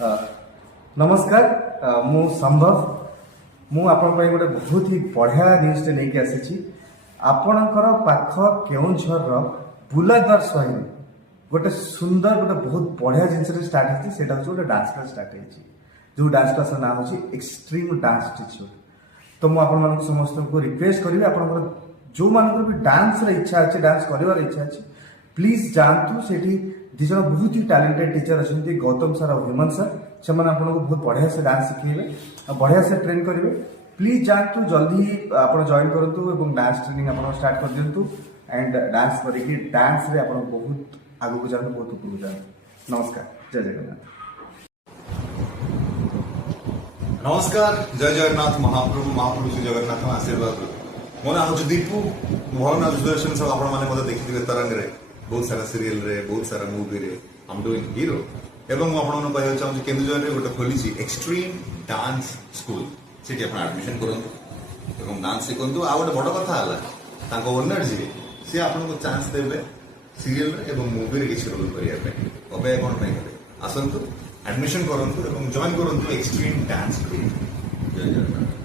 नमस्कार मु संभव मु आपण ପାଇଁ ଗୋଟେ ବହୁତ ହି ବଢିଆ ନ୍ୟୁଜ୍ ଟେ ନେଇକି ଆସିଛି। ଆପଣଙ୍କର ପାଖ କେଉଁଝର ର ବୁଲାଦାର ସହିନି ଗୋଟେ ସୁନ୍ଦର ଗୋଟେ ବହୁତ ବଢିଆ ଜିନିଷଟେ ଷ୍ଟାର୍ଟ ହେଇଛି। ସେଟା ହଉଛି ଗୋଟେ ଡାନ୍ସ କ୍ଲାସ୍ ଷ୍ଟାର୍ଟ ହେଇଛି, ଯୋଉ ଡାନ୍ସ କ୍ଲାସ୍ ର ନାଁ ହଉଛି ଏକ୍ସଟ୍ରିମ୍ ଡାନ୍ସ टीचर। तो ମୁଁ ଆପଣମାନଙ୍କୁ ସମସ୍ତଙ୍କୁ ରିକ୍ୱେଷ୍ଟ କରିବି, ଆପଣଙ୍କର ଯୋଉମାନଙ୍କର ବି ଡାନ୍ସର ଇଚ୍ଛା ଅଛି, ଡାନ୍ସ କରିବାର ଇଚ୍ଛା ଅଛି, ପ୍ଲିଜ ଯାଆନ୍ତୁ। ସେଠି ଦି ଜଣ ବହୁତ ହି ଟ୍ୟାଲେଣ୍ଟେଡ टीचर ଅଛନ୍ତି, गौतम सर और हेमंत सर। ସେମାନେ ଆପଣଙ୍କୁ ବହୁତ ବଢିଆ ସେ ଡାନ୍ସ ଶିଖେଇବେ ଆଉ ବଢିଆ ସେ ଟ୍ରେନ୍ କରିବେ। ପ୍ଲିଜ ଯାଆନ୍ତୁ, ଜଲ୍ଦି ଆପଣ ଜଏନ୍ କରନ୍ତୁ ଏବଂ ଡାନ୍ସ ଟ୍ରେନିଂ ଆପଣ ଷ୍ଟାର୍ଟ କରିଦିଅନ୍ତୁ। ଆଣ୍ଡ ଡାନ୍ସ କରିକି ଡାନ୍ସରେ ଆପଣ ବହୁତ ଆଗକୁ ଯାଆନ୍ତୁ, ବହୁତ ଉପରକୁ ଯାଆନ୍ତୁ। ନମସ୍କାର, ଜୟ ଜଗନ୍ନାଥ। नमस्कार, जय जगन्नाथ। महाप्रभु महाप्रभु श्री जगन्नाथ आशीर्वाद। मो ना हूँ दीपू। भल ना दूरदर्शन सब आपण मैंने देखिए तरंग रे, बहुत सारा सीरियल रे, बहुत सारा मूवी रे हम डूइंग हीरो। एवं आपको कहना चाहूँ केन्दुझर में गोटे खोली एक्सट्रीम डांस स्कूल, से एडमिशन करूँ डांस शिखु। आ गए बड़ कथा ओनर जी सी आपको चान्स देवे सीरियल एवं मूवी किसी रोल करने अबे कौन करें। आसतु एडमिशन करूँ जॉइन करूँ एक्सट्रीम डांस स्कूल। जय जगन्नाथ।